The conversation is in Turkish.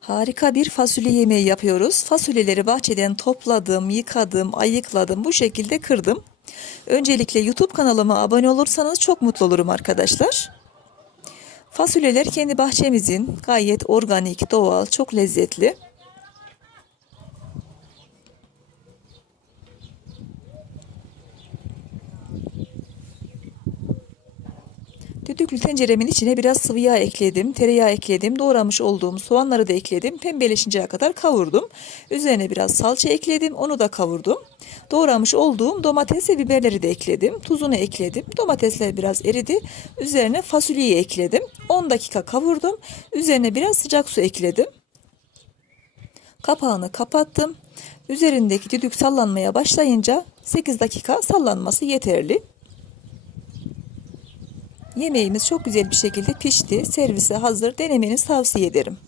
Harika bir fasulye yemeği yapıyoruz. Fasulyeleri bahçeden topladım, yıkadım, ayıkladım. Bu şekilde kırdım. Öncelikle YouTube kanalıma abone olursanız çok mutlu olurum arkadaşlar. Fasulyeler kendi bahçemizin gayet organik, doğal, çok lezzetli. Düdüklü tenceremin içine biraz sıvı yağ ekledim, tereyağı ekledim, doğramış olduğum soğanları da ekledim, pembeleşinceye kadar kavurdum. Üzerine biraz salça ekledim, onu da kavurdum. Doğramış olduğum domates ve biberleri de ekledim, tuzunu ekledim, domatesler biraz eridi, üzerine fasulyeyi ekledim. 10 dakika kavurdum, üzerine biraz sıcak su ekledim. Kapağını kapattım. Üzerindeki düdük sallanmaya başlayınca 8 dakika sallanması yeterli. Yemeğimiz çok güzel bir şekilde pişti. Servise hazır. Denemenizi tavsiye ederim.